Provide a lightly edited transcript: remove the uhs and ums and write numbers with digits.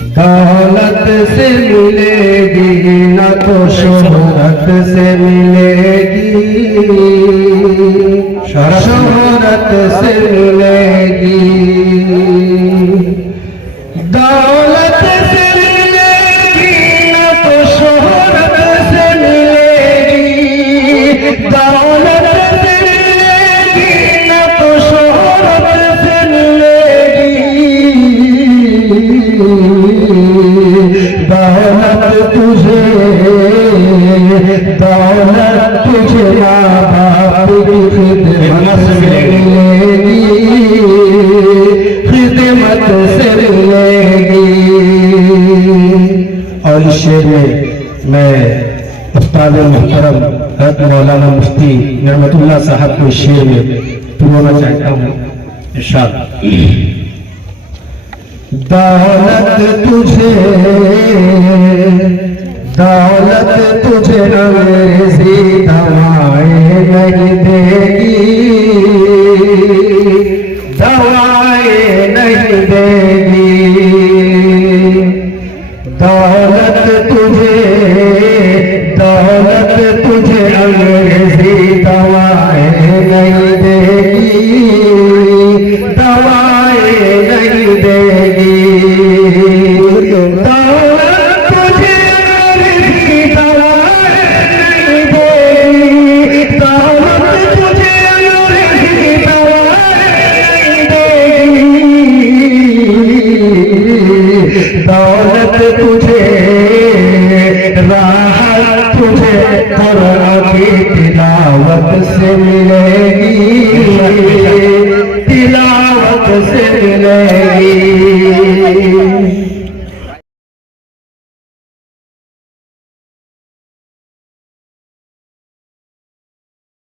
दौलत से मिलेगी न तो शोहरत से मिलेगी, शोहरत से मिलेगी। दौलत से मिलेगी न तो शोहरत से मिलेगी, दौलत से मिलेगी न तो शोहरत से मिलेगी। दौलत तुझे, दौलत तुझे माँ बाप की खिदमत से मिलेगी, खिदमत से मिलेगी। और इस शेर में मैं उस्ताद मुहतरम हज़रत मौलाना मुफ्ती निअमतुल्लाह साहब को इस शेर में पुरोना चाहता हूँ। इरशाद। दौलत तुझे, दौलत तुझे अंग्रेजी दवाएं नहीं देगी, दवाएं नहीं देगी। दौलत तुझे, दौलत तुझे अंग्रेजी दवाएं नहीं देगी, दवाएं नहीं देगी। दौलत तुझे अंग्रेजी दवाएं नहीं देगी, दौलत तुझे अंग्रेजी दवाएं नहीं देगी। दौलत तुझे, राहत तुझे कुरान की तिलावत से मिलेगी,